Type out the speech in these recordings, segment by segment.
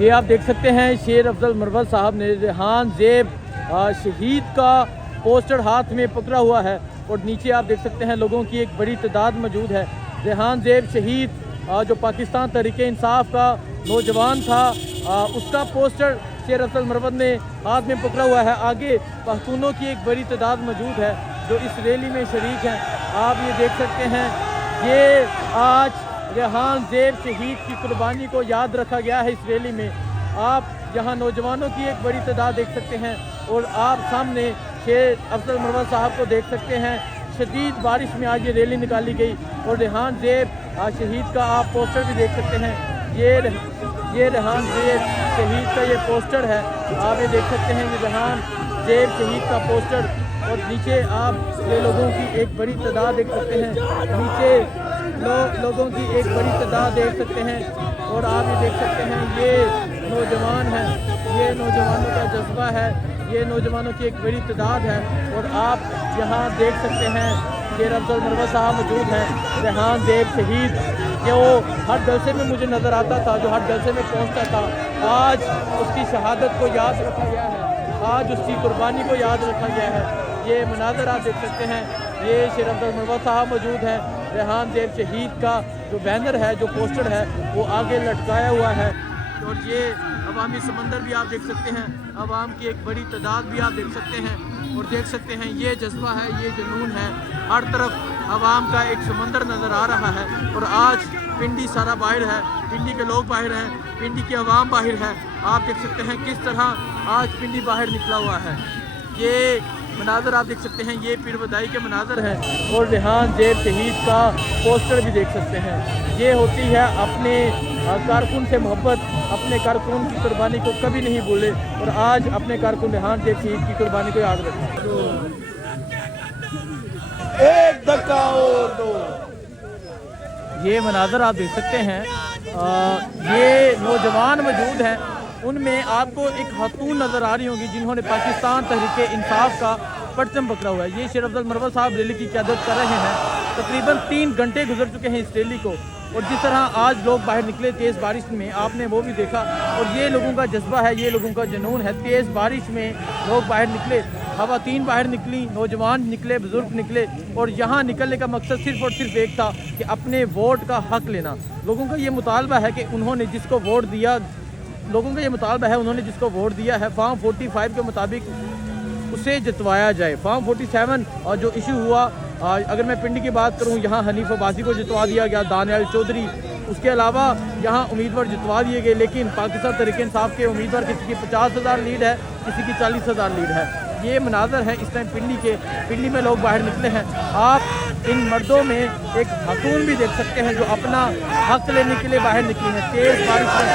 ये आप देख सकते हैं शेर अफजल मरवत साहब ने रेहान ज़ेब शहीद का पोस्टर हाथ में पकड़ा हुआ है और नीचे आप देख सकते हैं लोगों की एक बड़ी तादाद मौजूद है। रेहान ज़ेब शहीद जो पाकिस्तान तहरीक इंसाफ का नौजवान था, उसका पोस्टर शेर अफजल मरवत ने हाथ में पकड़ा हुआ है। आगे पख्तूनों की एक बड़ी तादाद मौजूद है जो इस रैली में शरीक हैं। आप ये देख सकते हैं, ये आज रेहान ज़ेब शहीद की कुर्बानी को याद रखा गया है इस रैली में। आप यहाँ नौजवानों की एक बड़ी तादाद देख सकते हैं और आप सामने शेर अफजल मरवत साहब को देख सकते हैं। शदीद बारिश में आज ये रैली निकाली गई और रेहान ज़ेब शहीद का आप पोस्टर भी देख सकते हैं। ये रेहान ज़ेब शहीद का ये पोस्टर है, आप ये देख सकते हैं, ये रेहान ज़ेब शहीद का पोस्टर। और नीचे आप ये लोगों की एक बड़ी तादाद देख सकते हैं, नीचे लोगों की एक बड़ी तादाद देख सकते हैं। और आप ये देख सकते हैं, ये नौजवान हैं, ये नौजवानों का जज्बा है, ये नौजवानों की एक बड़ी तादाद है। और आप यहाँ देख सकते हैं शेर अफजल मरवत साहब मौजूद हैं। रेहान ज़ेब शहीद जो हर जलसे में मुझे नज़र आता था, जो हर जलसे में पहुँचता था, आज उसकी शहादत को याद रखा गया है, आज उसकी कुर्बानी को याद रखा गया है। ये मनाज़र आप देख सकते हैं, ये शेर अफजल मरवत साहब मौजूद हैं। रेहान ज़ेब शहीद का जो बैनर है, जो पोस्टर है, वो आगे लटकाया हुआ है। और ये अवामी समंदर भी आप देख सकते हैं, अवाम की एक बड़ी तादाद भी आप देख सकते हैं। और देख सकते हैं ये जज्बा है, ये जुनून है, हर तरफ अवाम का एक समंदर नज़र आ रहा है। और आज पिंडी सारा बाहर है, पिंडी के लोग बाहर हैं, पिंडी की अवाम बाहर है। आप देख सकते हैं किस तरह आज पिंडी बाहर निकला हुआ है। ये मनाज़र आप देख सकते हैं, ये पीर बदाई के मनाज़र हैं। और रेहान ज़ेब शहीद का पोस्टर भी देख सकते हैं। ये होती है अपने कारकुन से मोहब्बत, अपने कारकुन की कुर्बानी को कभी नहीं भूले और आज अपने कारकुन रेहान ज़ेब शहीद की कुर्बानी को याद रखें। एक धक्का और दो। ये मनाज़र आप देख सकते हैं, ये नौजवान मौजूद हैं, उनमें आपको एक खातून नज़र आ रही होंगी जिन्होंने पाकिस्तान तहरीक इंसाफ का परचम पकड़ा हुआ है। ये शेर अफजल मरवत साहब रैली की क़यादत कर रहे हैं। तकरीबन 3 घंटे गुजर चुके हैं इस रैली को और जिस तरह आज लोग बाहर निकले तेज़ बारिश में, आपने वो भी देखा। और ये लोगों का जज्बा है, ये लोगों का जुनून है। तेज़ बारिश में लोग बाहर निकले, ख़वातीन बाहर निकली, नौजवान निकले, बुज़ुर्ग निकले। और यहाँ निकलने का मकसद सिर्फ़ और सिर्फ एक था कि अपने वोट का हक़ लेना। लोगों का ये मुतालबा है कि उन्होंने जिसको वोट दिया, लोगों का ये मुतालबा है उन्होंने जिसको वोट दिया है, फॉर्म 45 के मुताबिक उसे जितवाया जाए। फॉर्म 47 और जो इशू हुआ, अगर मैं पिंडी की बात करूं, यहाँ हनीफ अब्बासी को जितवा दिया गया, दानियाल चौधरी, उसके अलावा यहाँ उम्मीदवार जितवा दिए गए। लेकिन पाकिस्तान तहरीक इंसाफ के उम्मीदवार किसी की 50,000 लीड है, किसी की 40,000 लीड है। ये मनाज़र है इस टाइम पिंडी में लोग बाहर निकले हैं। आप इन मर्दों में एक खातून भी देख सकते हैं जो अपना हक लेने के लिए बाहर निकली हैं तेज़ बारिश में।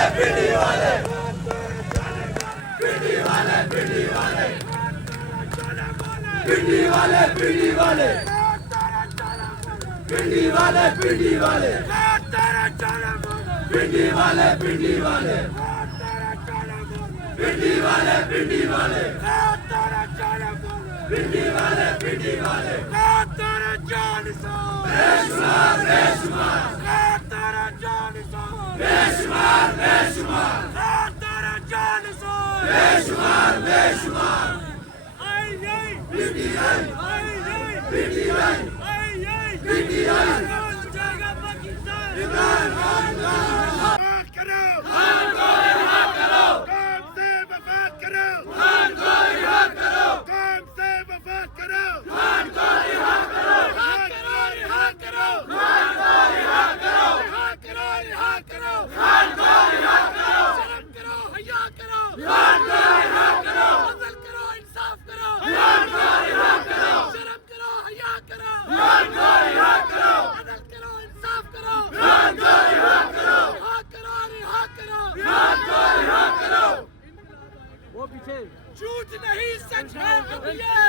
झूठ नहीं, सच है अब ये।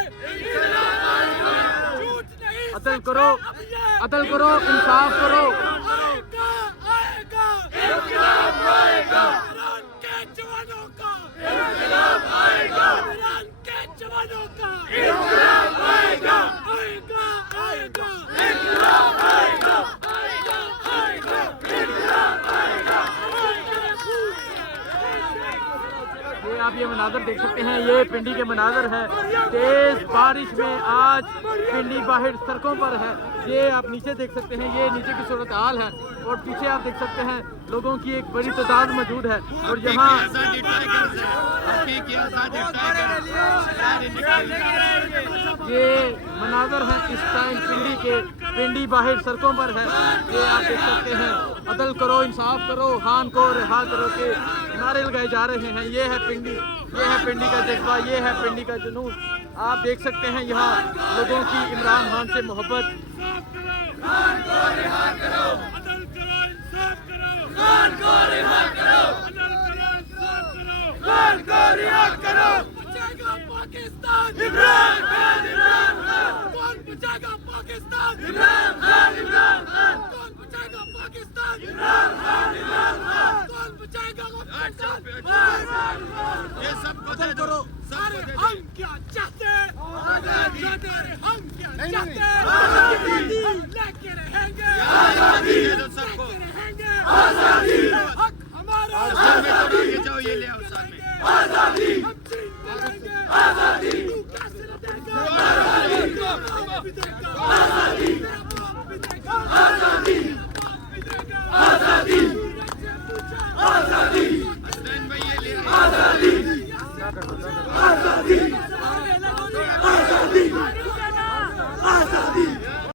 झूठ नहीं, अदल करो, अदल करो, इंसाफ करो। आएगा आएगा इंकलाब आएगा, ईरान के जवानों का इंकलाब आएगा, ईरान के जवानों का इंकलाब आएगा, आएगा आएगा इंकलाब आएगा, आएगा आएगा इंकलाब आएगा। आप ये मनाजर देख सकते हैं, ये पिंडी के मनाजर है। तेज बारिश में आज पिंडी बाहर सड़कों पर है। ये आप नीचे देख सकते हैं, ये नीचे की सूरत हाल है और पीछे आप देख सकते हैं लोगों की एक बड़ी तादाद मौजूद है। और यहाँ ये मनाजर है इस टाइम पिंडी के, पिंडी बाहर सड़कों पर है। ये आप देख सकते हैं, अदल करो, इंसाफ करो, खान को रिहा करो के नारे लगाए जा रहे हैं। ये है पिंडी, ये है पिंडी का जज्बा, ये है पिंडी का जुनून। आप देख सकते हैं यहाँ लोगों की इमरान खान से मोहब्बत। खान को रिहा करो, अदल करो, इंसाफ करो, खान को रिहा करो, अदल करो, इंसाफ करो, खान को रिहा करो। बचाएगा पाकिस्तान इमरान खान, इमरान खान। कौन बचाएगा पाकिस्तान इमरान खान, इमरान खान। कौन बचाएगा पाकिस्तान इमरान खान, इमरान खान। कौन बचाएगा पाकिस्तान इमरान खान। ये सब बदल करो। सारे हम क्या चाहते हैं, हम क्या चाहते हैं।